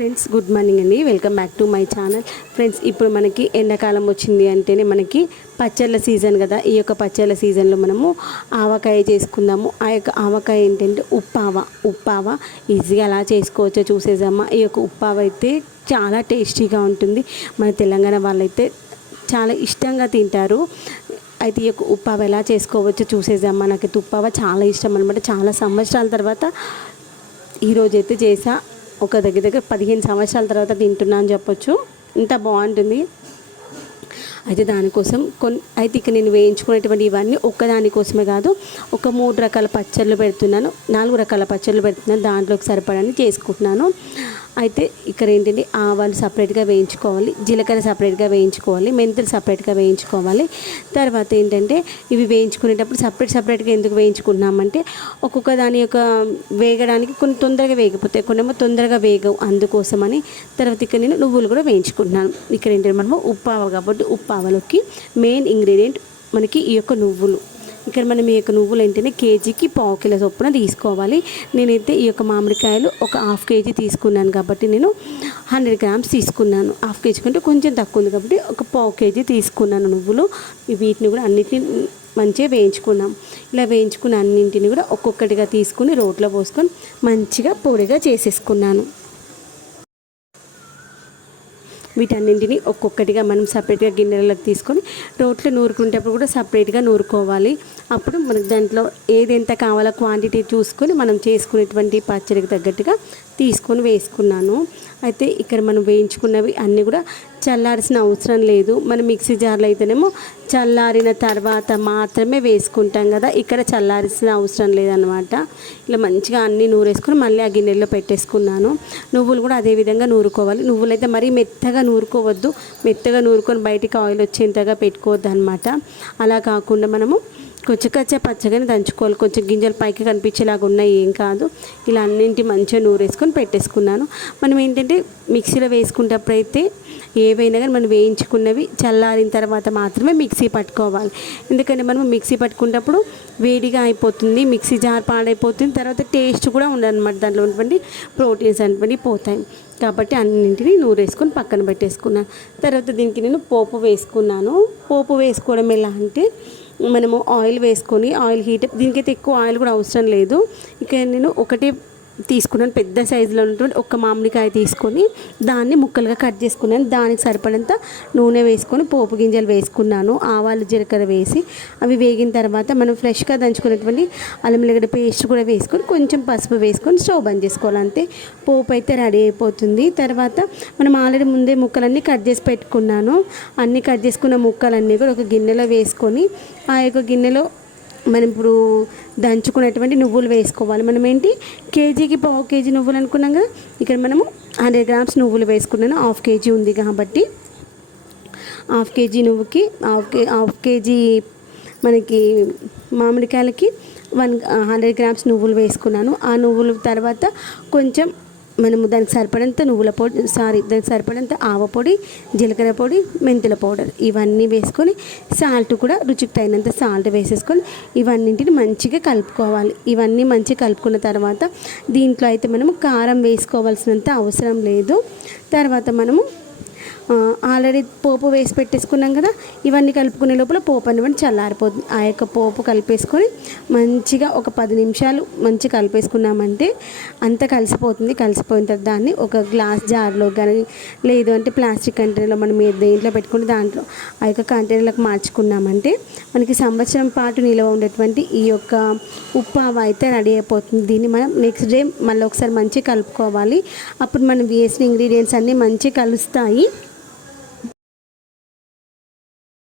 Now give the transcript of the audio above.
Friends good morning అండి. Welcome back to my channel. Friends ఇప్పుడు మనకి ఎండాకాలం వచ్చింది అంటేనే మనకి పచ్చళ్ళ సీజన్ కదా. ఈ యొక్క పచ్చళ్ళ సీజన్లో మనము ఆవకాయ చేసుకుందాము. ఆ యొక్క ఆవకాయ ఏంటంటే ఉప్పావ. ఉప్పావ ఈజీగా ఎలా చేసుకోవచ్చో చూసేసామా ఈ యొక్క ఉప్పావ అయితే చాలా టేస్టీగా ఉంటుంది. మన తెలంగాణ వాళ్ళైతే చాలా ఇష్టంగా తింటారు. అయితే ఈ యొక్క ఉప్పావ ఎలా చేసుకోవచ్చో చూసేసామా నాకు ఉప్పావ చాలా ఇష్టం అనమాట చాలా సంవత్సరాల తర్వాత ఈరోజైతే చేసా. ఒక దగ్గర దగ్గర పదిహేను సంవత్సరాల తర్వాత తింటున్నా అని చెప్పొచ్చు. ఇంత బాగుంటుంది. అయితే దానికోసం కొన్ని అయితే ఇక నేను వేయించుకునేటువంటి ఇవన్నీ ఒక్కదానికోసమే కాదు ఒక మూడు రకాల పచ్చళ్ళు పెడుతున్నాను. నాలుగు రకాల పచ్చళ్ళు పెడుతున్నాను. దాంట్లోకి సరిపడని చేసుకుంటున్నాను. అయితే ఇక్కడ ఏంటంటే ఆవాలు సపరేట్గా వేయించుకోవాలి జీలకర్ర సపరేట్గా వేయించుకోవాలి మెంతులు సపరేట్గా వేయించుకోవాలి. తర్వాత ఏంటంటే ఇవి వేయించుకునేటప్పుడు సపరేట్ సపరేట్గా ఎందుకు వేయించుకుంటున్నామంటే ఒక్కొక్క దాని యొక్క వేగడానికి కొన్ని తొందరగా వేగిపోతాయి కొన్నేమో తొందరగా వేగవు అందుకోసమని. తర్వాత ఇక్కడ నేను నువ్వులు కూడా వేయించుకుంటున్నాను. ఇక్కడ ఏంటంటే మనము ఉప్పావ కాబట్టి ఉప్పావలోకి మెయిన్ ఇంగ్రీడియంట్ మనకి ఈ యొక్క నువ్వులు. ఇక్కడ మనం ఈ యొక్క నువ్వులు ఏంటంటే కేజీకి పావు కిలో చొప్పున తీసుకోవాలి. నేనైతే ఈ యొక్క మామిడికాయలు ఒక హాఫ్ కేజీ తీసుకున్నాను కాబట్టి నేను హండ్రెడ్ గ్రామ్స్ తీసుకున్నాను. హాఫ్ కేజీ కంటే కొంచెం తక్కువ ఉంది కాబట్టి ఒక పావు కేజీ తీసుకున్నాను నువ్వులు. వీటిని కూడా అన్నిటిని మంచిగా వేయించుకున్నాం. ఇలా వేయించుకున్న అన్నింటిని కూడా ఒక్కొక్కటిగా తీసుకుని రోట్లో పోసుకొని మంచిగా పొడిగా చేసేసుకున్నాను. వీటన్నింటిని ఒక్కొక్కటిగా మనం సపరేట్గా గిన్నెలకు తీసుకొని రోట్లో నూరుకునేటప్పుడు కూడా సపరేట్గా నూరుకోవాలి. అప్పుడు మనకు దాంట్లో ఏది ఎంత కావాలో క్వాంటిటీ చూసుకొని మనం చేసుకునేటువంటి పచ్చడికి తగ్గట్టుగా తీసుకొని వేసుకున్నాను. అయితే ఇక్కడ మనం వేయించుకున్నవి అన్నీ కూడా చల్లాల్సిన అవసరం లేదు. మన మిక్సీ జార్లో అయితేనేమో చల్లారిన తర్వాత మాత్రమే వేసుకుంటాం కదా. ఇక్కడ చల్లారిసిన అవసరం లేదనమాట ఇలా మంచిగా అన్నీ నూరేసుకొని మళ్ళీ ఆ గిన్నెలో పెట్టేసుకున్నాను. నువ్వులు కూడా అదే విధంగా నూరుకోవాలి. నువ్వులు అయితే మరీ మెత్తగా నూరుకోవద్దు. మెత్తగా నూరుకొని బయటికి ఆయిల్ వచ్చేంతగా పెట్టుకోవద్దు అనమాట అలా కాకుండా మనము కొంచెం పచ్చగానే దంచుకోవాలి. కొంచెం గింజలు పైకి కనిపించేలాగా ఉన్నాయి ఏం కాదు. ఇలా అన్నింటి మంచిగా నూరేసుకొని పెట్టేసుకున్నాను. మనం ఏంటంటే మిక్సీలో వేసుకునేటప్పుడైతే అయితే ఏవైనా కానీ మనం వేయించుకున్నవి చల్లారిన తర్వాత మాత్రమే మిక్సీ పట్టుకోవాలి. ఎందుకంటే మనం మిక్సీ పట్టుకున్నప్పుడు వేడిగా అయిపోతుంది మిక్సీ జార్ పాడైపోతుంది తర్వాత టేస్ట్ కూడా ఉండదన్నమాట. దాంట్లో ఉన్నటువంటి ప్రోటీన్స్ అనేటువంటి పోతాయి. కాబట్టి అన్నింటినీ నూరేసుకొని పక్కన పెట్టేసుకున్నాను. తర్వాత దీనికి నేను పోపు వేసుకున్నాను. పోపు వేసుకోవడం ఎలా అంటే మనము ఆయిల్ వేసుకొని ఆయిల్ హీట్ దీనికైతే ఎక్కువ ఆయిల్ కూడా అవసరం లేదు. ఇక నేను ఒకటే తీసుకున్నాను పెద్ద సైజులో ఉన్నటువంటి ఒక మామిడికాయ తీసుకొని దాన్ని ముక్కలుగా కట్ చేసుకున్నాను. దానికి సరిపడంత నూనె వేసుకొని పోపు గింజలు వేసుకున్నాను ఆవాలు జీలకర్ర వేసి. అవి వేగిన తర్వాత మనం ఫ్రెష్గా దంచుకున్నటువంటి అల్లం వెల్లిగడ్డ పేస్ట్ కూడా వేసుకొని కొంచెం పసుపు వేసుకొని స్టవ్ బంద్ చేసుకోవాలి అంతే. పోపు అయితే రెడీ అయిపోతుంది. తర్వాత మనం ఆల్రెడీ ముందే ముక్కలన్నీ కట్ చేసి పెట్టుకున్నాను. అన్నీ కట్ చేసుకున్న ముక్కలన్నీ కూడా ఒక గిన్నెలో వేసుకొని ఆ యొక్క గిన్నెలో మనం ఇప్పుడు దంచుకున్నటువంటి నువ్వులు వేసుకోవాలి. మనం ఏంటి? కేజీకి పావు కేజీ నువ్వులు అనుకున్నాం ఇక్కడ మనము హండ్రెడ్ గ్రామ్స్ నువ్వులు వేసుకున్నాను. హాఫ్ కేజీ ఉంది కాబట్టి. హాఫ్ కేజీ నువ్వుకి హాఫ్ కే హాఫ్ కేజీ మనకి మామిడికాయలకి వన్ హండ్రెడ్ గ్రామ్స్ నువ్వులు వేసుకున్నాను. ఆ నువ్వుల తర్వాత కొంచెం మనము దానికి సరిపడంత నువ్వుల పొడి సారీ దానికి సరిపడంత ఆవ పొడి జీలకర్ర పొడి మెంతుల పౌడర్ ఇవన్నీ వేసుకొని సాల్ట్ కూడా రుచికి తగినంత సాల్ట్ వేసేసుకొని ఇవన్నింటిని మంచిగా కలుపుకోవాలి. ఇవన్నీ మంచిగా కలుపుకున్న తర్వాత దీంట్లో అయితే మనము కారం వేసుకోవాల్సినంత అవసరం లేదు. తర్వాత మనము ఆల్రెడీ పోపు వేసి పెట్టేసుకున్నాం కదా ఇవన్నీ కలుపుకునే లోపల పోపు అనేవి చల్లారిపోతుంది. ఆ యొక్క పోపు కలిపేసుకొని మంచిగా ఒక పది నిమిషాలు మంచిగా కలిపేసుకున్నామంటే అంత కలిసిపోతుంది. కలిసిపోయిన తర్వాత దాన్ని ఒక గ్లాస్ జార్లో కానీ లేదు అంటే ప్లాస్టిక్ కంటైనర్లో మనం దేంట్లో పెట్టుకుని దాంట్లో ఆ యొక్క కంటైనర్లకు మార్చుకున్నామంటే మనకి సంవత్సరం పాటు నిల్వ ఉండేటువంటి ఈ యొక్క ఉప్పావ అయితే రెడీ అయిపోతుంది. దీన్ని మనం నెక్స్ట్ డే మళ్ళీ ఒకసారి మంచిగా కలుపుకోవాలి. అప్పుడు మనం వేసిన ఇంగ్రీడియంట్స్ అన్నీ మంచిగా కలుస్తాయి.